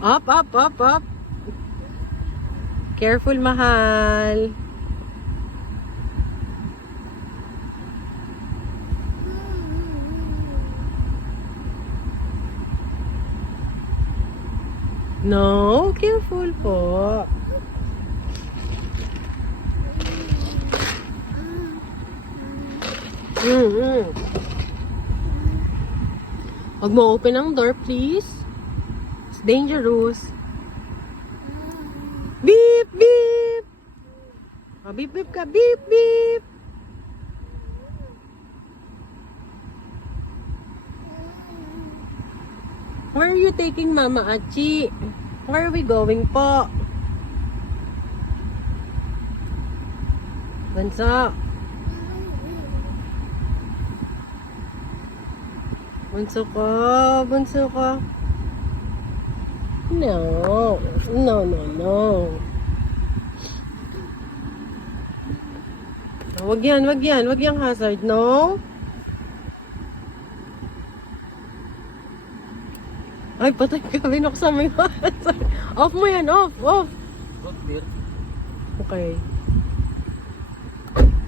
Up, up, up, up. Careful, mahal. No, careful po. Huwag mo open ang door, please. It's dangerous. Beep, beep. Oh, beep, beep ka. Beep, beep. Where are you taking Mama Achi? Where are we going po? Bunso. Bunso ko. Bunso ko. No. No, no, no. Wag yan, wag yan. Wag yung hazard, no? Ay, patay ka. Binuksan mo yung hazard. Off mo yan, off, off. Okay.